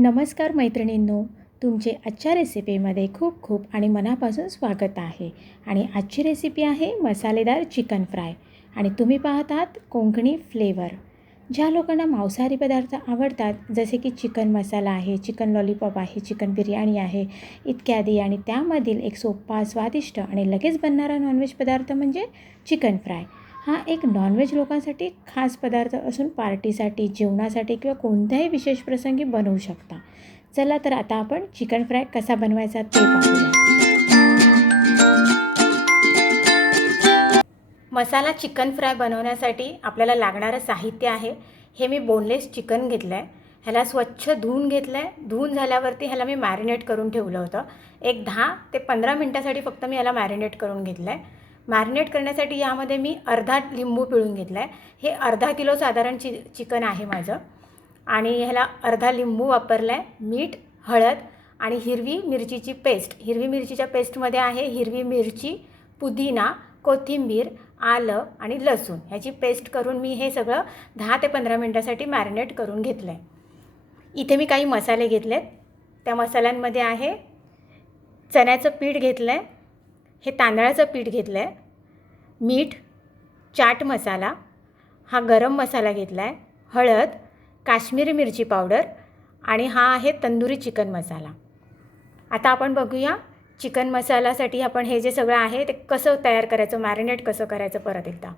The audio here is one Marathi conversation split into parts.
नमस्कार मैत्रिणींनो, तुमचे आजच्या रेसिपीमध्ये खूप खूप आणि मनापासून स्वागत आहे. आणि आजची रेसिपी आहे मसालेदार चिकन फ्राय आणि तुम्ही पाहत आहात कोकणी फ्लेवर. ज्या लोकांना मांसाहारी पदार्थ आवडतात जसे की चिकन मसाला आहे, चिकन लॉलीपॉप आहे, चिकन बिर्याणी आहे इत्यादी, आणि त्यामधील एक सोपा, स्वादिष्ट आणि लगेच बनणारा नॉनव्हेज पदार्थ म्हणजे चिकन फ्राय. हा एक नॉनव्हेज लोकांसाठी खास पदार्थ असून पार्टीसाठी, जेवणासाठी किंवा कोणत्याही विशेष प्रसंगी बनवू शकता. चला तर आता आपण चिकन फ्राय कसा बनवायचा ते पाहूया. मसाला चिकन फ्राय बनवण्यासाठी आपल्याला लागणारं साहित्य आहे. हे मी बोनलेस चिकन घेतलं आहे. ह्याला स्वच्छ धुवून घेतलं आहे. धुवून झाल्यावरती ह्याला मी मॅरिनेट करून ठेवलं होतं. एक 10 ते 15 मिनटासाठी फक्त मी ह्याला मॅरिनेट करून घेतलं आहे. मॅरिनेट करण्यासाठी यामध्ये मी अर्धा लिंबू पिळून घेतला आहे. हे अर्धा किलो साधारण चिकन आहे माझं. आणि ह्याला अर्धा लिंबू वापरला आहे. मीठ, हळद आणि हिरवी मिरचीची पेस्ट. हिरवी मिरचीच्या पेस्टमध्ये आहे हिरवी मिरची, पुदिना, कोथिंबीर, आलं आणि लसूण ह्याची पेस्ट करून मी हे सगळं 10 ते 15 मिनटासाठी मॅरिनेट करून घेतलं आहे. इथे मी काही मसाले घेतले आहेत. त्या मसाल्यांमध्ये आहे चण्याचं पीठ घेतलं आहे, हे तांदळाचं पीठ घेतलं आहे, मीठ, चाट मसाला, हा गरम मसाला घेतला आहे, हळद, काश्मीरी मिरची पावडर आणि हा आहे तंदुरी चिकन मसाला. आता आपण बघूया चिकन मसाल्यासाठी आपण हे जे सगळं आहे ते कसं तयार करायचं, मॅरिनेट कसं करायचं परत एकदा.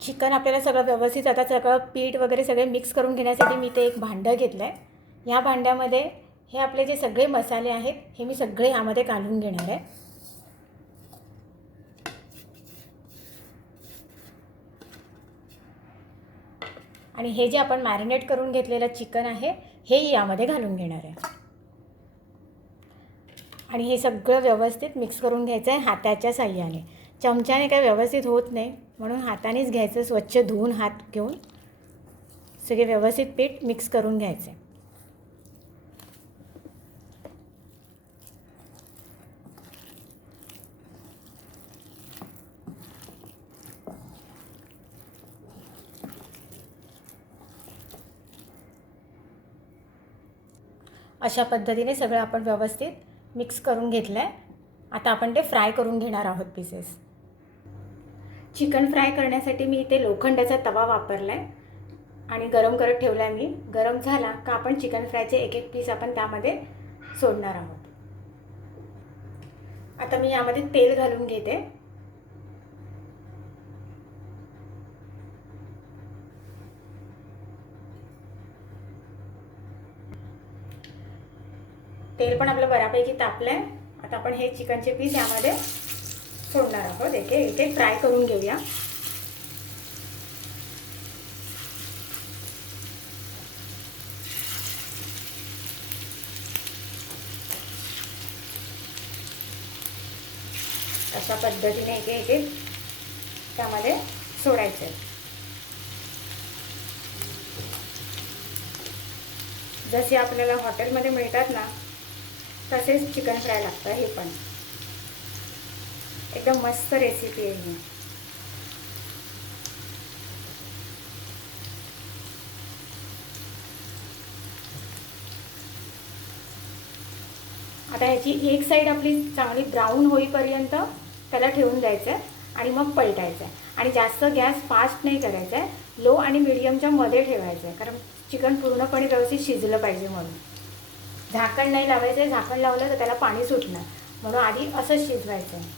चिकन आपल्याला सगळं व्यवस्थित आता सगळं पीठ वगैरे सगळे मिक्स करून घेण्यासाठी मी ते एक भांडं घेतलं आहे. ह्या भांड्यामध्ये हे आपले जे सगळे मसाले आहेत हे मी सगळे ह्यामध्ये घालून घेणार आहे. आणि हे जे आपण मॅरिनेट करून घेतलेलं चिकन आहे हेही यामध्ये घालून घेणार आहे. आणि हे सगळं व्यवस्थित मिक्स करून घ्यायचं आहे हाताच्या साह्याने. चमच्याने काय व्यवस्थित होत नाही, म्हणून हातानेच घ्यायचं. स्वच्छ धुवून हात घेऊन सगळे व्यवस्थित पीठ मिक्स करून घ्यायचं आहे. अशा पद्धतीने सगळं आपण व्यवस्थित मिक्स करून घेतलं आहे. आता आपण ते फ्राय करून घेणार आहोत पीसेस. चिकन फ्राय करण्यासाठी मी इथे लोखंडाचा तवा वापरला आहे आणि गरम करत ठेवला आहे मी. गरम झाला का आपण चिकन फ्रायचे एक एक पीस आपण त्यामध्ये सोडणार आहोत. आता मी यामध्ये तेल घालून घेते. तेल पण आपलं बऱ्यापैकी तापलं आहे. आता आपण हे चिकनचे पीस यामध्ये सोडणार आहोत. एक एक फ्राय करून घेऊया. अशा पद्धतीने एक एक त्यामध्ये सोडायचे. जसे आपल्याला हॉटेलमध्ये मिळतात ना तसेच चिकन फ्राय लागतं. हे पण एकदम मस्त रेसिपी आहे ही. आता ह्याची एक साईड आपली चांगली ब्राऊन होईपर्यंत त्याला ठेवून द्यायचं आहे आणि मग पलटायचं आहे. आणि जास्त गॅस फास्ट नाही करायचा आहे, लो आणि मिडियमच्या मध्ये ठेवायचं आहे, कारण चिकन पूर्णपणे व्यवस्थित शिजलं पाहिजे म्हणून. झाकण नाही लावायचं आहे. झाकण लावलं तर त्याला पाणी सुटणार, म्हणून आधी असंच शिजवायचं आहे.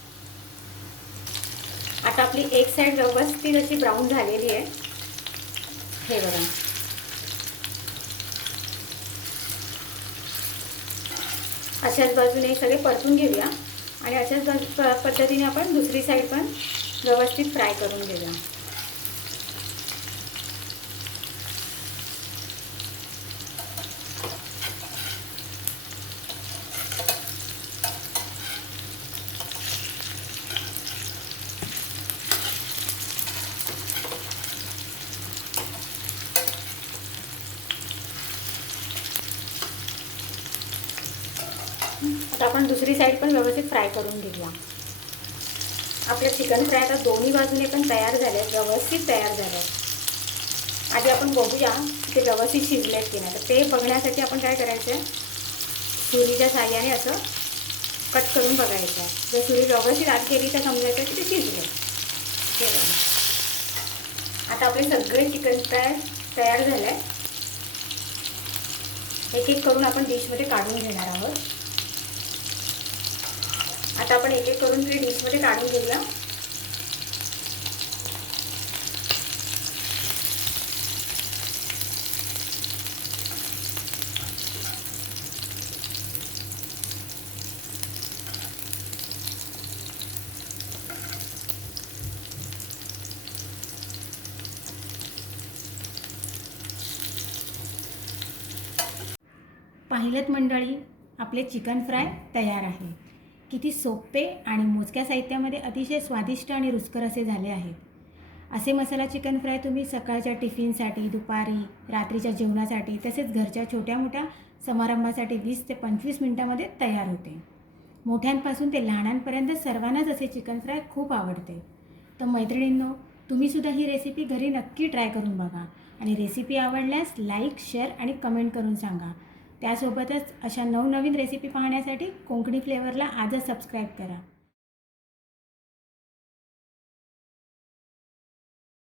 आता आपली एक साईड व्यवस्थित अशी ब्राऊन झालेली आहे. हे बघा, अशाच बाजूने सगळे परतून घेऊया आणि अशाच पद्धतीने आपण दुसरी साईड पण व्यवस्थित फ्राय करून घेऊया. आता आपण दुसरी साईड पण व्यवस्थित फ्राय करून घेऊया. आपलं चिकन फ्राय आता दोन्ही बाजूने पण तयार झाले, व्यवस्थित तयार झालं. आधी आपण बघूया ते व्यवस्थित शिजलेत की नाही. तर ते बघण्यासाठी आपण काय करायचं आहे, सुरीच्या साहाय्याने असं कट करून बघायचं आहे. जर सुरी व्यवस्थित आत गेली तर समजायचं की ते शिजले. हे बघा, आता आपले सगळे चिकन फ्राय तयार झाले आहे. एक एक करून आपण डिशमध्ये काढून घेणार आहोत. आता आपण एक एक करून ते डिशमध्ये काढून घेऊया. पाहिलेत मंडळी, आपले चिकन फ्राय तयार आहे. किती सोपे आणि मोजक्या साहित्यामध्ये अतिशय स्वादिष्ट आणि रुचकर असे झाले आहेत. असे मसाला चिकन फ्राय तुम्ही सकाळच्या टिफिनसाठी, दुपारी, रात्रीच्या जेवणासाठी तसेच घरच्या छोट्या मोठ्या समारंभासाठी 20 ते 25 मिनिटांमध्ये तयार होते. मोठ्यांपासून ते लहानांपर्यंत सर्वांनाच असे चिकन फ्राय खूप आवडते. तर मैत्रिणींनो, तुम्हीसुद्धा ही रेसिपी घरी नक्की ट्राय करून बघा आणि रेसिपी आवडल्यास लाईक, शेअर आणि कमेंट करून सांगा. त्यासोबतच अशा नवनवीन रेसिपी पाहण्यासाठी कोकणी फ्लेवरला आजच सबस्क्राईब करा.